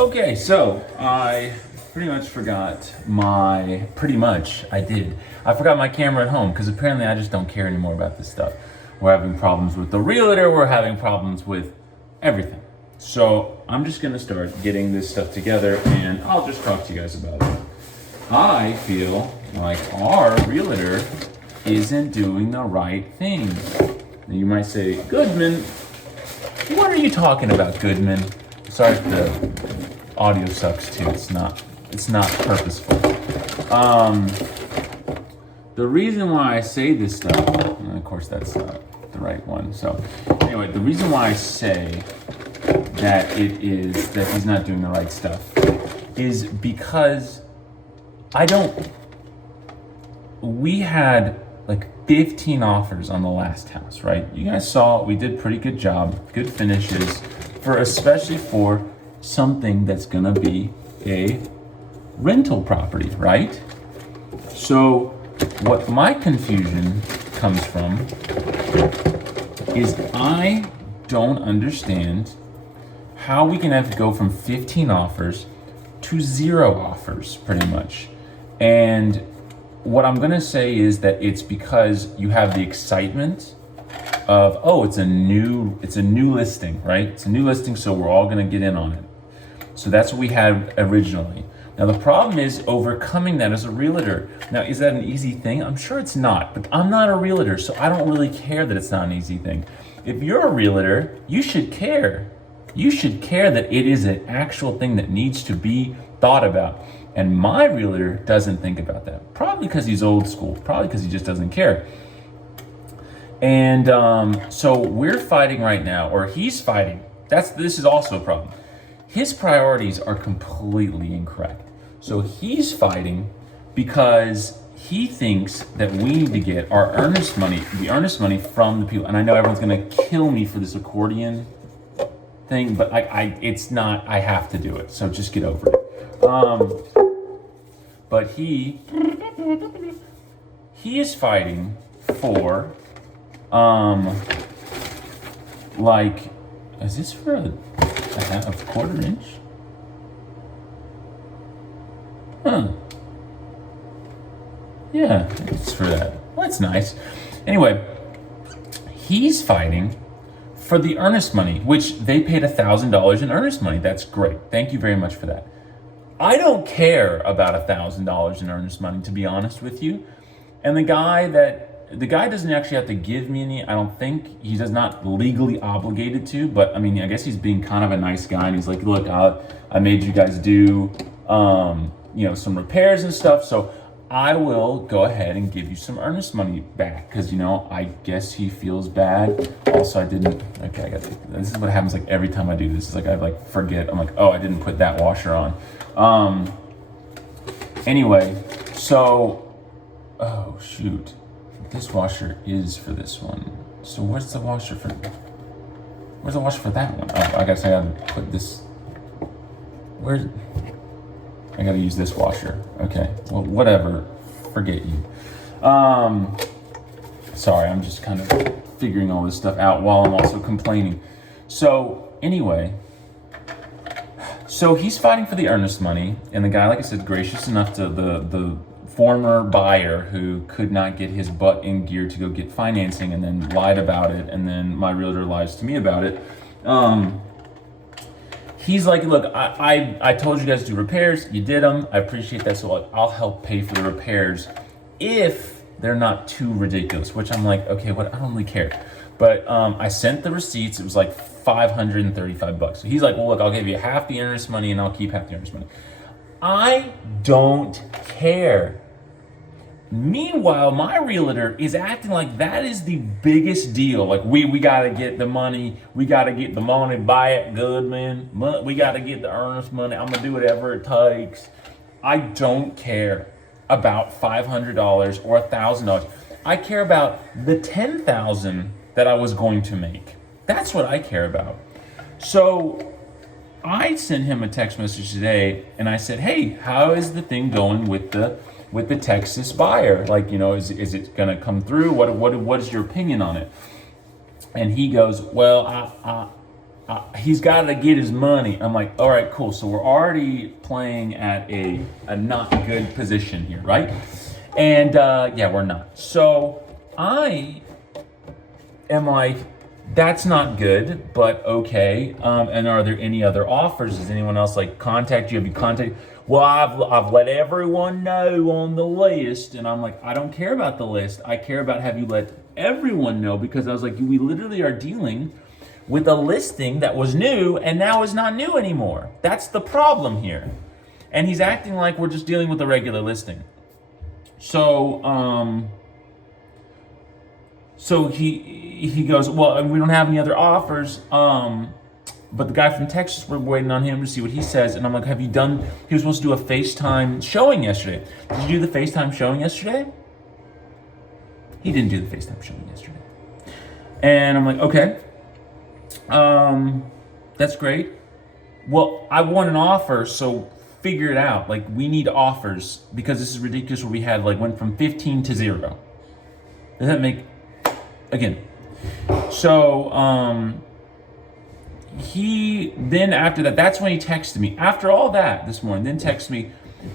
Okay, so I pretty much forgot my, I forgot my camera at home because apparently I just don't care anymore about this stuff. We're having problems with the realtor, we're having problems with everything. So I'm just gonna start getting this stuff together and I'll just talk to you guys about it. I feel like our realtor isn't doing the right thing. Now you might say, Goodman, what are you talking about, Goodman? Sorry if the audio sucks too. It's not purposeful. The reason why I say this stuff, and of course that's the right one. So anyway, the reason why I say that he's not doing the right stuff is because we had like 15 offers on the last house, right? You guys saw we did pretty good job, good finishes, especially for something that's gonna be a rental property, right? So what my confusion comes from is I don't understand how we can have to go from 15 offers to 0 offers pretty much. And what I'm gonna say is that it's because you have the excitement of, oh, it's a new listing, right? It's a new listing, so we're all gonna get in on it. So that's what we had originally. Now the problem is overcoming that as a realtor. Now, is that an easy thing? I'm sure it's not, but I'm not a realtor, so I don't really care that it's not an easy thing. If you're a realtor, you should care. You should care that it is an actual thing that needs to be thought about. And my realtor doesn't think about that. Probably because he's old school, probably because he just doesn't care. And so we're fighting right now, or he's fighting. This is also a problem. His priorities are completely incorrect. So he's fighting because he thinks that we need to get the earnest money from the people. And I know everyone's gonna kill me for this accordion thing, but it's not, I have to do it. So just get over it. But he is fighting for, is this for a quarter inch? Yeah, it's for that. Well, that's nice. Anyway, he's fighting for the earnest money, which they paid $1,000 in earnest money. That's great. Thank you very much for that. I don't care about $1,000 in earnest money, to be honest with you. And the guy doesn't actually have to give me any. I don't think he does not legally obligated to, but I mean, I guess he's being kind of a nice guy, and he's like, look, I made you guys do, some repairs and stuff, so I will go ahead and give you some earnest money back, because I guess he feels bad. Also, this is what happens like every time I do this. It's like I forget. I'm like, oh, I didn't put that washer on. Anyway, so, oh shoot. This washer is for this one. So where's the washer for that one? Oh, I gotta put this, I gotta use this washer. Okay, well, whatever, forget you. Sorry, I'm just kind of figuring all this stuff out while I'm also complaining. So anyway, so he's fighting for the earnest money, and the guy, like I said, gracious enough to the former buyer who could not get his butt in gear to go get financing and then lied about it, and then my realtor lies to me about it. He's like, look, I told you guys to do repairs, you did them, I appreciate that, so I'll help pay for the repairs if they're not too ridiculous, which I'm like, okay, I don't really care. But I sent the receipts, it was like $535. So he's like, well, look, I'll give you half the earnest money and I'll keep half the earnest money. I don't care. Meanwhile, my realtor is acting like that is the biggest deal. Like, we got to get the money. We got to get the money, buy it, Goodman. We got to get the earnest money. I'm going to do whatever it takes. I don't care about $500 or $1,000. I care about the $10,000 that I was going to make. That's what I care about. So I sent him a text message today and I said, hey, how is the thing going with the Texas buyer? Like, is it gonna come through? What is your opinion on it? And he goes, well, he's got to get his money. I'm like, all right, cool. So we're already playing at a not good position here, right? And yeah, we're not. So I am like, that's not good, but okay. And are there any other offers? Does anyone else like contact you? Have you contacted? Well, I've let everyone know on the list, and I'm like, I don't care about the list. I care about have you let everyone know, because I was like, we literally are dealing with a listing that was new and now is not new anymore. That's the problem here. And he's acting like we're just dealing with a regular listing. So he goes, well, we don't have any other offers. But the guy from Texas, we're waiting on him to see what he says. And I'm like, have you done, he was supposed to do a FaceTime showing yesterday. Did you do the FaceTime showing yesterday? He didn't do the FaceTime showing yesterday. And I'm like, okay, that's great. Well, I want an offer, so figure it out. Like, we need offers, because this is ridiculous where we had like went from 15 to 0. Does that make, again, so, he then after that, that's when he texted me after all that this morning, then texted me,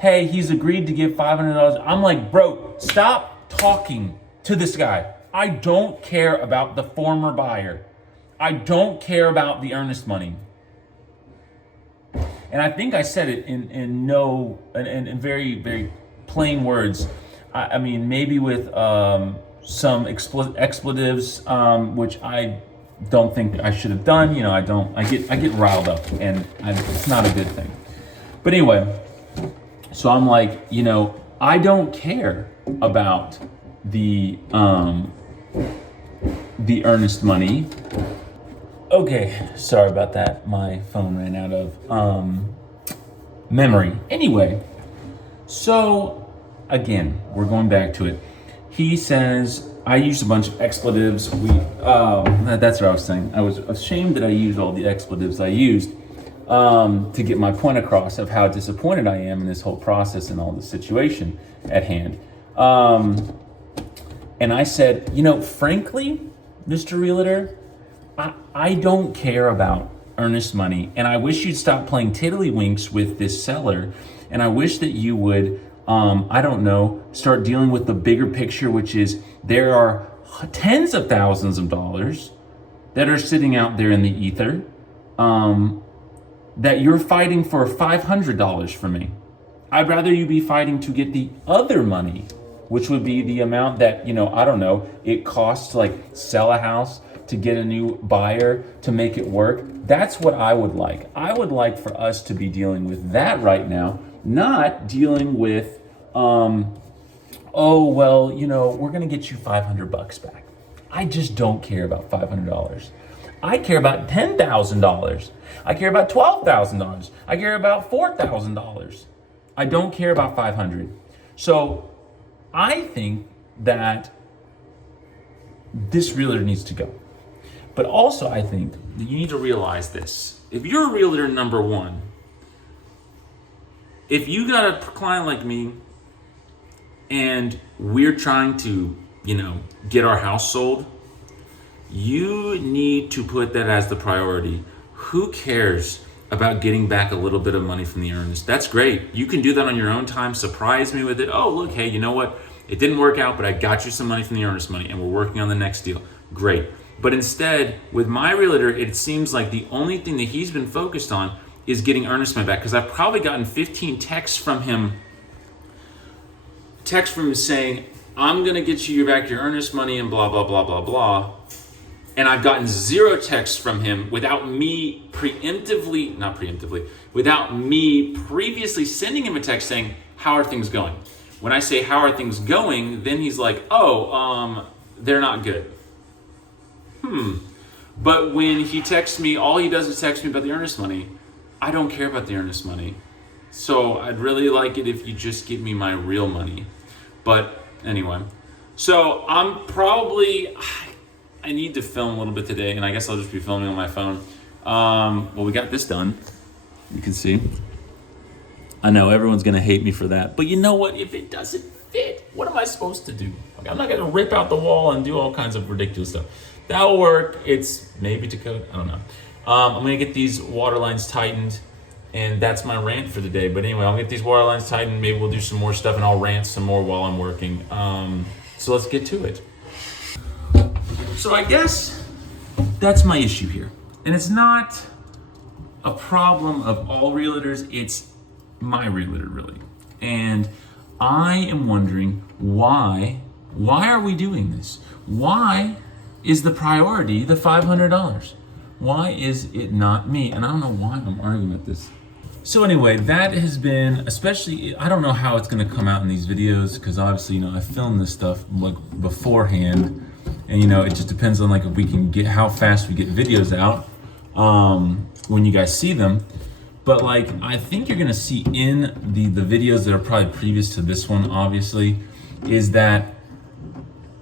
hey, he's agreed to give $500. I'm like, bro, stop talking to this guy. I don't care about the former buyer. I don't care about the earnest money. And I think I said it in very, very plain words. I mean, maybe with some expletives, which I don't think I should have done. You know, I get riled up, and it's not a good thing. But anyway, so I'm like, you know, I don't care about the earnest money. Okay, sorry about that. My phone ran out of memory. Anyway, so again, we're going back to it. He says, I used a bunch of expletives. That's what I was saying. I was ashamed that I used all the expletives I used to get my point across of how disappointed I am in this whole process and all the situation at hand. And I said, you know, frankly, Mr. Realtor, I don't care about earnest money, and I wish you'd stop playing tiddlywinks with this seller, and I wish that you would, I don't know, start dealing with the bigger picture, which is there are tens of thousands of dollars that are sitting out there in the ether that you're fighting for $500 for me. I'd rather you be fighting to get the other money, which would be the amount that, you know, I don't know, it costs to like sell a house, to get a new buyer, to make it work. That's what I would like. I would like for us to be dealing with that right now, not dealing with, oh, well, you know, we're gonna get you $500 back. I just don't care about $500. I care about $10,000. I care about $12,000. I care about $4,000. I don't care about $500. So I think that this realtor needs to go. But also, I think that you need to realize this. If you're a realtor number one, if you got a client like me and we're trying to, you know, get our house sold, you need to put that as the priority. Who cares about getting back a little bit of money from the earnest? That's great. You can do that on your own time. Surprise me with it. Oh, look, hey, you know what? It didn't work out, but I got you some money from the earnest money and we're working on the next deal. Great. But instead, with my realtor, it seems like the only thing that he's been focused on is getting earnest money back, because I've probably gotten 15 texts from him saying, I'm going to get you back your earnest money and blah, blah, blah, blah, blah. And I've gotten 0 texts from him without me without me previously sending him a text saying, how are things going? When I say, how are things going? Then he's like, oh, they're not good. But when he texts me, all he does is text me about the earnest money. I don't care about the earnest money. So I'd really like it if you just give me my real money. But anyway, so I need to film a little bit today, and I guess I'll just be filming on my phone. Well, we got this done. You can see. I know everyone's gonna hate me for that, but you know what? If it doesn't fit, what am I supposed to do? Okay, I'm not gonna rip out the wall and do all kinds of ridiculous stuff. That'll work. It's maybe to code. I don't know. I'm gonna get these water lines tightened, and that's my rant for the day. But anyway, I'll get these water lines tightened. Maybe we'll do some more stuff, and I'll rant some more while I'm working. So let's get to it. So I guess that's my issue here, and it's not a problem of all realtors. It's my realtor, really. And I am wondering why are we doing this? Why is the priority the $500? Why is it not me? And I don't know why I'm arguing with this. So anyway, that has been, especially, I don't know how it's gonna come out in these videos, because obviously, I filmed this stuff like beforehand, and it just depends on like if we can get, how fast we get videos out when you guys see them. But like, I think you're gonna see in the videos that are probably previous to this one, obviously, is that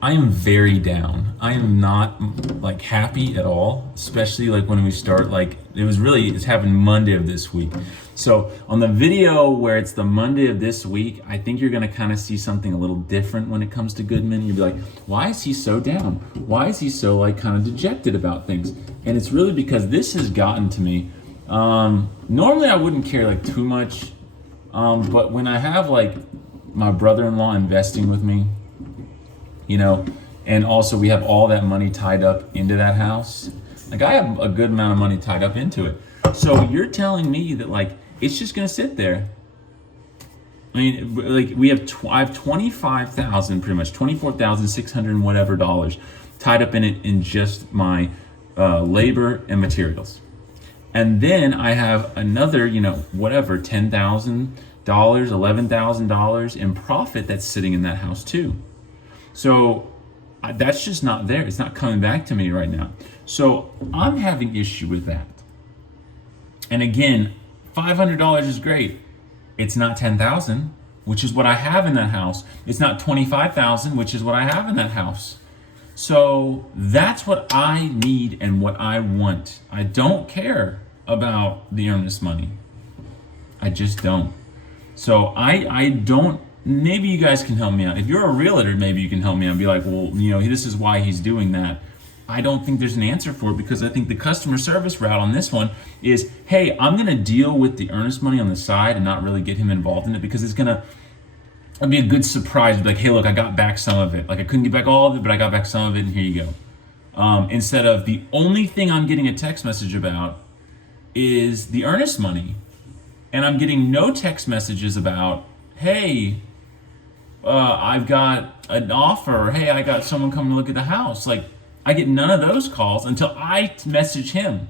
I am very down. I am not like happy at all, especially like when we start, like it's happened Monday of this week. So on the video where it's the Monday of this week, I think you're gonna kind of see something a little different when it comes to Goodman. You'll be like, why is he so down? Why is he so like kind of dejected about things? And it's really because this has gotten to me. Normally I wouldn't care like too much, but when I have like my brother-in-law investing with me, and also we have all that money tied up into that house, like I have a good amount of money tied up into it. So you're telling me that like it's just gonna sit there? I mean, like I have 25,000, pretty much 24,600 and whatever dollars tied up in it, in just my labor and materials. And then I have another, whatever, $10,000, $11,000 in profit that's sitting in that house too. So that's just not there. It's not coming back to me right now. So I'm having issue with that. And again, $500 is great. It's not $10,000, which is what I have in that house. It's not $25,000, which is what I have in that house. So that's what I need and what I want. I don't care about the earnest money. I just don't. So I don't, maybe you guys can help me out. If you're a realtor, maybe you can help me out and be like, well, this is why he's doing that. I don't think there's an answer for it, because I think the customer service route on this one is, hey, I'm gonna deal with the earnest money on the side and not really get him involved in it, because it'll be a good surprise. Like, hey, look, I got back some of it. Like I couldn't get back all of it, but I got back some of it, and here you go. Instead of the only thing I'm getting a text message about is the earnest money, and I'm getting no text messages about, hey, I've got an offer, or hey, I got someone coming to look at the house. Like, I get none of those calls until I message him.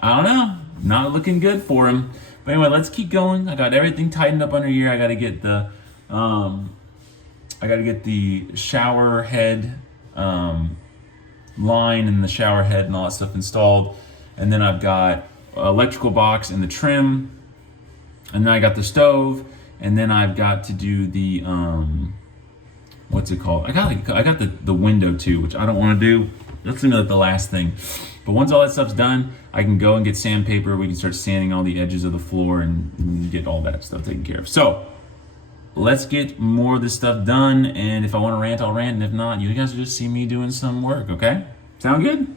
I don't know, not looking good for him. But anyway, let's keep going. I got everything tightened up under here. I gotta get the shower head line and the shower head and all that stuff installed. And then I've got electrical box and the trim. And then I got the stove. And then I've got to do the, what's it called? I got the window too, which I don't want to do. That's gonna be like the last thing. But once all that stuff's done, I can go and get sandpaper. We can start sanding all the edges of the floor and get all that stuff taken care of. So let's get more of this stuff done. And if I want to rant, I'll rant. And if not, you guys will just see me doing some work, okay? Sound good?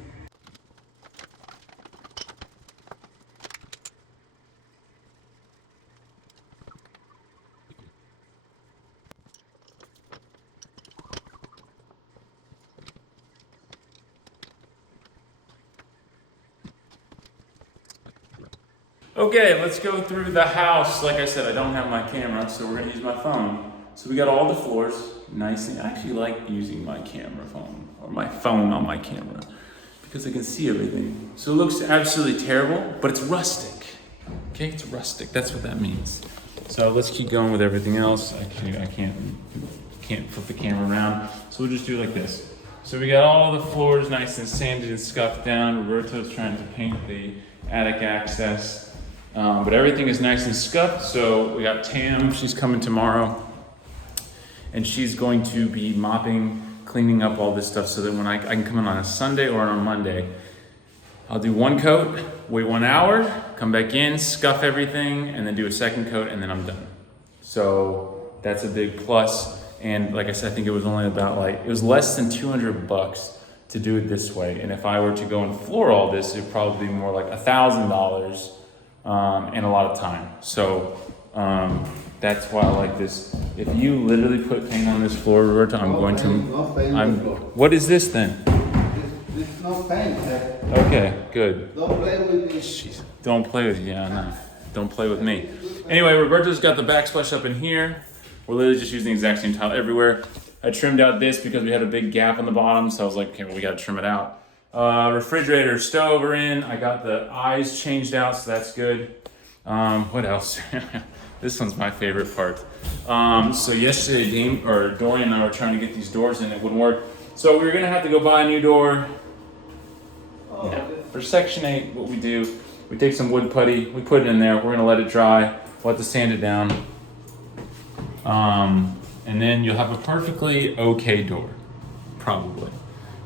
Okay, let's go through the house. Like I said, I don't have my camera, so we're gonna use my phone. So we got all the floors nice, and I actually like using my camera phone, or my phone on my camera, because I can see everything. So it looks absolutely terrible, but it's rustic. Okay, it's rustic, that's what that means. So let's keep going with everything else. I can't flip the camera around, so we'll just do it like this. So we got all the floors nice and sanded and scuffed down. Roberto's trying to paint the attic access. But everything is nice and scuffed. So we got Tam, she's coming tomorrow, and she's going to be mopping, cleaning up all this stuff, so that when I can come in on a Sunday or on a Monday, I'll do one coat, wait 1 hour, come back in, scuff everything, and then do a second coat, and then I'm done. So that's a big plus. And like I said, I think it was only about it was less than $200 to do it this way. And if I were to go and floor all this, it'd probably be more like $1,000 and a lot of time. So that's why I like this. If you literally put paint on this floor, Roberto, what is this then? It's not paint. Okay, good. Don't play with me. Jeez, don't play with you. Yeah, no. Don't play with me. Anyway, Roberto's got the backsplash up in here. We're literally just using the exact same tile everywhere. I trimmed out this because we had a big gap on the bottom, so I was like, okay, well, we gotta trim it out. Refrigerator, stove are in. I got the eyes changed out, so that's good. What else? This one's my favorite part. So yesterday, Dorian and I were trying to get these doors in. It wouldn't work. So we were gonna have to go buy a new door. For Section 8, what we do, we take some wood putty, we put it in there, we're gonna let it dry, we'll have to sand it down. And then you'll have a perfectly okay door, probably.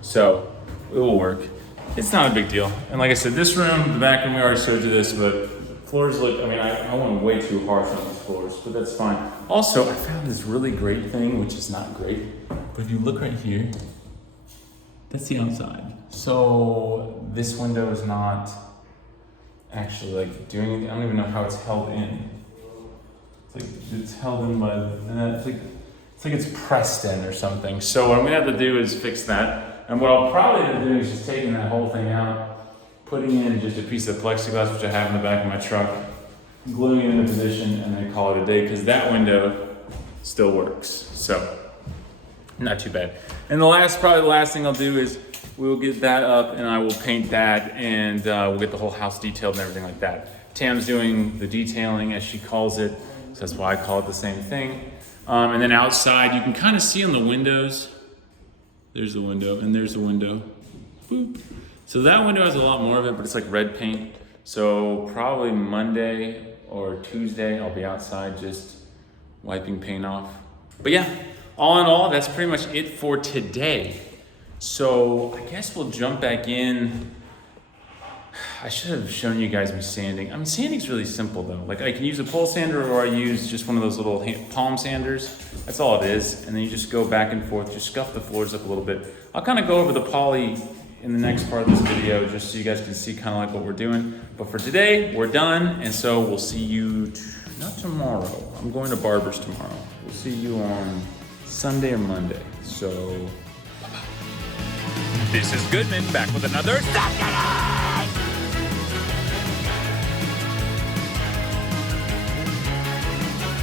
So it will work. It's not a big deal. And like I said, this room, the back room, we already showed you this, but floors look, I mean, I went way too harsh on these floors, but that's fine. Also, I found this really great thing, which is not great, but if you look right here, that's the outside. So this window is not actually like doing anything. I don't even know how it's held in. It's held in by, it's like it's pressed in or something. So what I'm gonna have to do is fix that. And what I'll probably end up doing is just taking that whole thing out, putting in just a piece of plexiglass, which I have in the back of my truck, gluing it into position, and then call it a day, because that window still works. So, not too bad. And probably the last thing I'll do is we'll get that up and I will paint that, and we'll get the whole house detailed and everything like that. Tam's doing the detailing, as she calls it, so that's why I call it the same thing. And then outside, you can kind of see on the windows, there's the window and there's the window. Boop. So that window has a lot more of it, but it's like red paint. So probably Monday or Tuesday, I'll be outside just wiping paint off. But yeah, all in all, that's pretty much it for today. So I guess we'll jump back in. I should have shown you guys me sanding. I mean, sanding's really simple though. Like I can use a pole sander, or I use just one of those little palm sanders. That's all it is. And then you just go back and forth, just scuff the floors up a little bit. I'll kind of go over the poly in the next part of this video, just so you guys can see kind of like what we're doing. But for today, we're done. And so we'll see you, not tomorrow. I'm going to Barber's tomorrow. We'll see you on Sunday or Monday. So, This is Goodman back with another